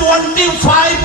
25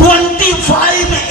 25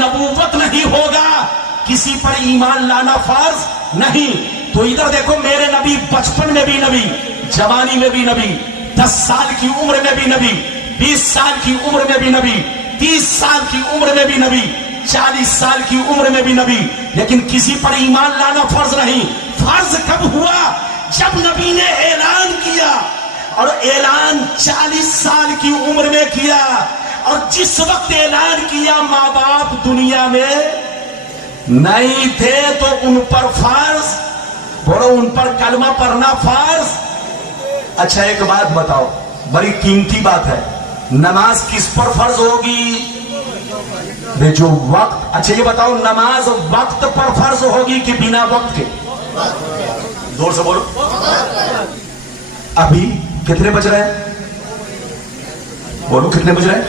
نبوت نہیں ہوگا کسی پر ایمان لانا فرض نہیں. تو ادھر دیکھو میرے نبی بچپن میں بھی نبی, جوانی میں بھی نبی, 10 سال کی عمر میں بھی نبی, 20 سال کی عمر میں بھی نبی, 30 سال کی عمر میں بھی نبی, 40 سال کی عمر میں بھی نبی. لیکن کسی پر ایمان لانا فرض نہیں. فرض کب ہوا؟ جب نبی نے اعلان کیا, اور اعلان 40 سال کی عمر میں کیا, اور جس وقت اعلان کیا ماں باپ دنیا میں نہیں تھے تو ان پر فرض, بولو ان پر کلمہ پڑھنا فرض. اچھا ایک بات بتاؤ, بڑی قیمتی بات ہے, نماز کس پر فرض ہوگی؟ جو وقت. اچھا یہ بتاؤ نماز وقت پر فرض ہوگی کہ بنا وقت کے؟ زور سے بولو. ابھی کتنے بج رہے ہیں؟ بولو کتنے بج رہے ہیں؟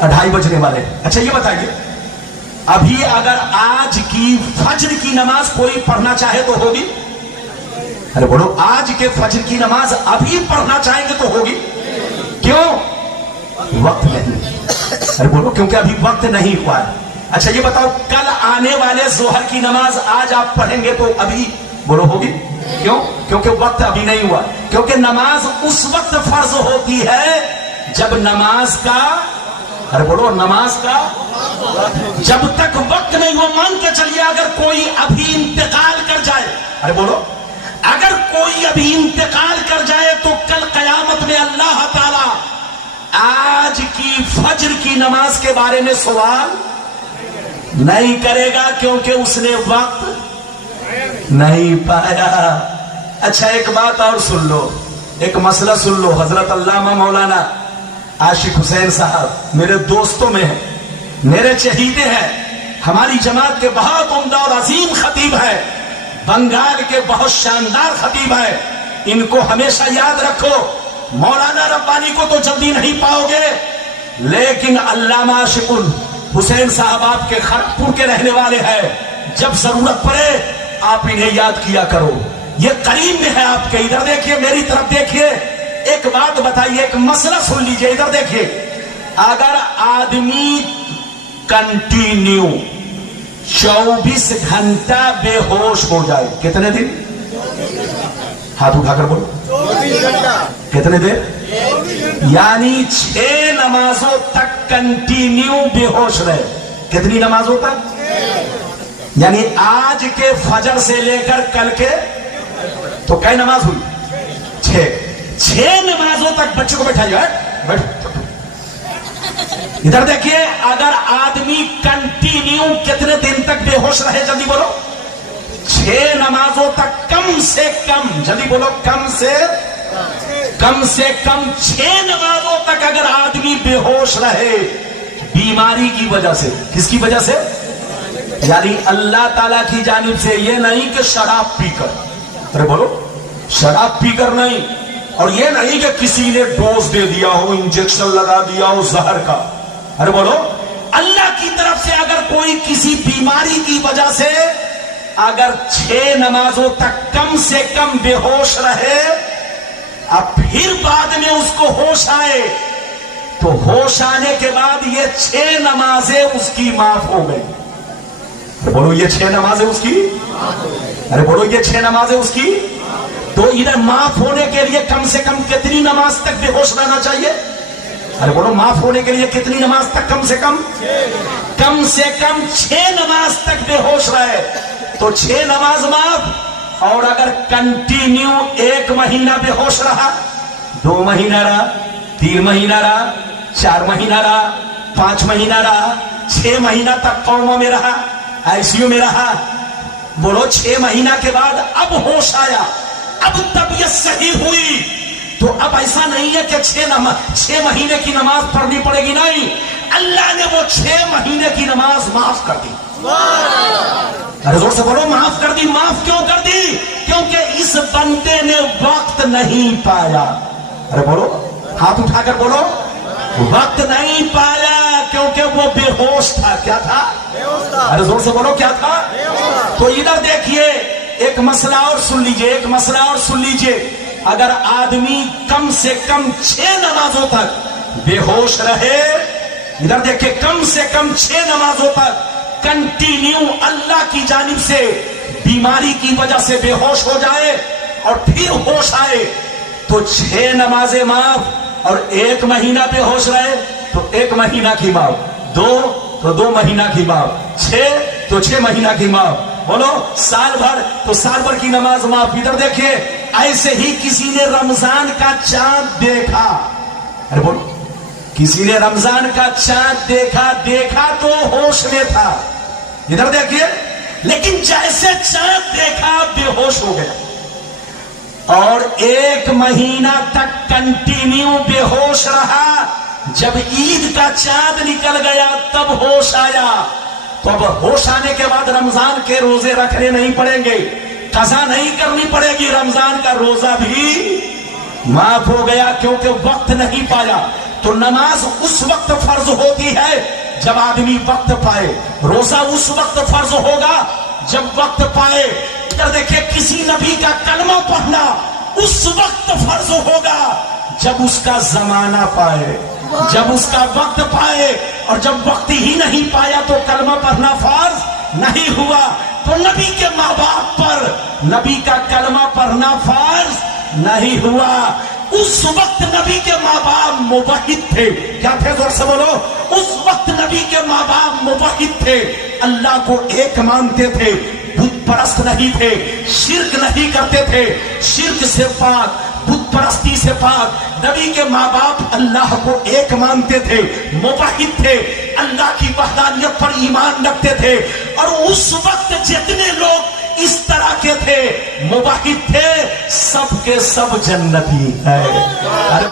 2:30 بجنے والے. اچھا یہ بتائیے ابھی اگر آج کی فجر کی نماز کوئی پڑھنا چاہے تو ہوگی؟ ارے بولو آج کے فجر کی نماز ابھی پڑھنا چاہیں گے تو ہوگی؟ کیوں؟ وقت نہیں. ارے بولو کیونکہ ابھی وقت نہیں ہوا ہے. اچھا یہ بتاؤ کل آنے والے ظہر کی نماز آج آپ پڑھیں گے تو ابھی, بولو ہوگی؟ کیوں؟ کیونکہ وقت ابھی نہیں ہوا. کیونکہ نماز اس وقت فرض ہوتی ہے جب نماز کا, ارے بولو نماز کا جب تک وقت نہیں ہوا. مان کے چلیے اگر کوئی ابھی انتقال کر جائے, ارے بولو اگر کوئی ابھی انتقال کر جائے تو کل قیامت میں اللہ تعالی آج کی فجر کی نماز کے بارے میں سوال نہیں کرے گا کیونکہ اس نے وقت نہیں پایا. اچھا ایک بات اور سن لو, ایک مسئلہ سن لو. حضرت علامہ مولانا عاشق حسین صاحب میرے دوستوں میں ہیں, میرے چہیتے ہیں, ہماری جماعت کے بہت عمدہ اور عظیم خطیب ہے, بنگال کے بہت شاندار خطیب ہے. ان کو ہمیشہ یاد رکھو. مولانا ربانی کو تو جلدی نہیں پاؤ گے, لیکن علامہ عاشق حسین صاحب آپ کے خرپور کے رہنے والے ہیں. جب ضرورت پڑے آپ انہیں یاد کیا کرو, یہ قریب میں ہے آپ کے. ادھر دیکھیے میری طرف دیکھیے, ایک بات بتائیے, ایک مسئلہ سن لیجئے. ادھر دیکھیے اگر آدمی کنٹینیو 24 گھنٹہ بے ہوش ہو جائے, کتنے دن؟ ہاتھ اٹھا کر بولو. 24 گھنٹہ. کتنے دیر؟ یعنی 6 نمازوں تک کنٹینیو بے ہوش رہے. کتنی نمازوں تک؟ یعنی آج کے فجر سے لے کر کل کے, تو کئی نماز ہوئی؟ 6 نمازوں تک. بچے کو بٹھائیے, بیٹھ. ادھر دیکھیے اگر آدمی کنٹینیو کتنے دن تک بے ہوش رہے, جلدی بولو. 6 نمازوں تک کم سے کم, جلدی بولو, کم سے کم 6 نمازوں تک اگر آدمی بے ہوش رہے بیماری کی وجہ سے. کس کی وجہ سے؟ یعنی اللہ تعالیٰ کی جانب سے. یہ نہیں کہ شراب پی کر, ارے بولو شراب پی کر نہیں, اور یہ نہیں کہ کسی نے ڈوز دے دیا ہو, انجیکشن لگا دیا ہو زہر کا. ارے بولو اللہ کی طرف سے اگر کوئی کسی بیماری کی وجہ سے اگر 6 نمازوں تک کم سے کم بے ہوش رہے, اب پھر بعد میں اس کو ہوش آئے, تو ہوش آنے کے بعد یہ 6 نمازیں اس کی معاف ہو گئی. بولو یہ 6 نمازیں اس کی, ارے بولو یہ 6 نمازیں اس کی. تو ادھر معاف ہونے کے لیے کم سے کم کتنی نماز تک بے ہوش رہنا چاہیے؟ ارے بولو معاف ہونے کے لیے کتنی نماز تک کم سے کم 6 نماز تک بے ہوش رہے تو 6 نماز معاف. اور اگر کنٹینیو 1 مہینہ بے ہوش رہا, 2 مہینہ رہا, 3 مہینہ رہا, 4 مہینہ رہا, 5 مہینہ رہا, 6 مہینہ تک قوما میں رہا, ICU میں رہا, بولو 6 مہینہ کے بعد اب ہوش آیا, اب طبیعت صحیح ہوئی, تو اب ایسا نہیں ہے کہ 6 مہینے کی نماز پڑھنی پڑے گی. نہیں, اللہ نے وہ 6 مہینے کی نماز معاف کر دی. ارے زور سے بولو, معاف کر دی. معاف کیوں کر دی؟ کیونکہ اس بندے نے وقت نہیں پایا. ارے بولو, ہاتھ اٹھا کر بولو, وقت نہیں پایا کیونکہ وہ بے ہوش تھا. کیا تھا؟ ارے زور سے بولو, کیا تھا؟ تو ادھر دیکھیے ایک مسئلہ اور سن لیجئے, ایک مسئلہ اور سن لیجئے. اگر آدمی کم سے کم 6 نمازوں تک بے ہوش رہے ادھر دیکھیں کم سے کم 6 نمازوں تک کنٹینیو اللہ کی جانب سے بیماری کی وجہ سے بے ہوش ہو جائے اور پھر ہوش آئے تو 6 نمازیں معاف، اور 1 مہینہ بے ہوش رہے تو 1 مہینہ کی معاف، 2 تو 2 مہینہ کی معاف، 6 تو 6 مہینہ کی معاف، بولو سال بھر تو سال بھر کی نماز معاف۔ ادھر دیکھیے ایسے ہی کسی نے رمضان کا چاند دیکھا، ارے بولو کسی نے رمضان کا چاند دیکھا تو ہوش میں تھا، ادھر دیکھیے، لیکن جیسے چاند دیکھا بے ہوش ہو گیا اور 1 مہینہ تک کنٹینیو بے ہوش رہا۔ جب عید کا چاند نکل گیا تب ہوش آیا، تو اب ہوش آنے کے بعد رمضان کے روزے رکھنے نہیں پڑیں گے، قضا نہیں کرنی پڑے گی، رمضان کا روزہ بھی معاف ہو گیا کیونکہ وقت نہیں پایا۔ تو نماز اس وقت فرض ہوتی ہے جب آدمی وقت پائے، روزہ اس وقت فرض ہوگا جب وقت پائے۔ ادھر دیکھیں کسی نبی کا کلمہ پڑھنا اس وقت فرض ہوگا جب اس کا زمانہ پائے، جب اس کا وقت پائے، اور جب وقت ہی نہیں پایا تو کلمہ پڑھنا فرض نہیں ہوا۔ تو نبی کے ماں باپ پر نبی کا کلمہ پڑھنا فرض نہیں ہوا۔ اس وقت نبی کے ماں باپ موحد تھے، کیا تھے؟ زور سے بولو، اس وقت نبی کے ماں باپ موحد تھے، اللہ کو ایک مانتے تھے، بت پرست نہیں تھے، شرک نہیں کرتے تھے، شرک سے پاک، بت پرستی سے پاک۔ نبی کے ماں باپ اللہ کو ایک مانتے تھے، موحد تھے، اللہ کی وحدانیت پر ایمان رکھتے تھے، اور اس وقت جتنے لوگ اس طرح کے تھے، موحد تھے، سب کے سب جنتی ہیں۔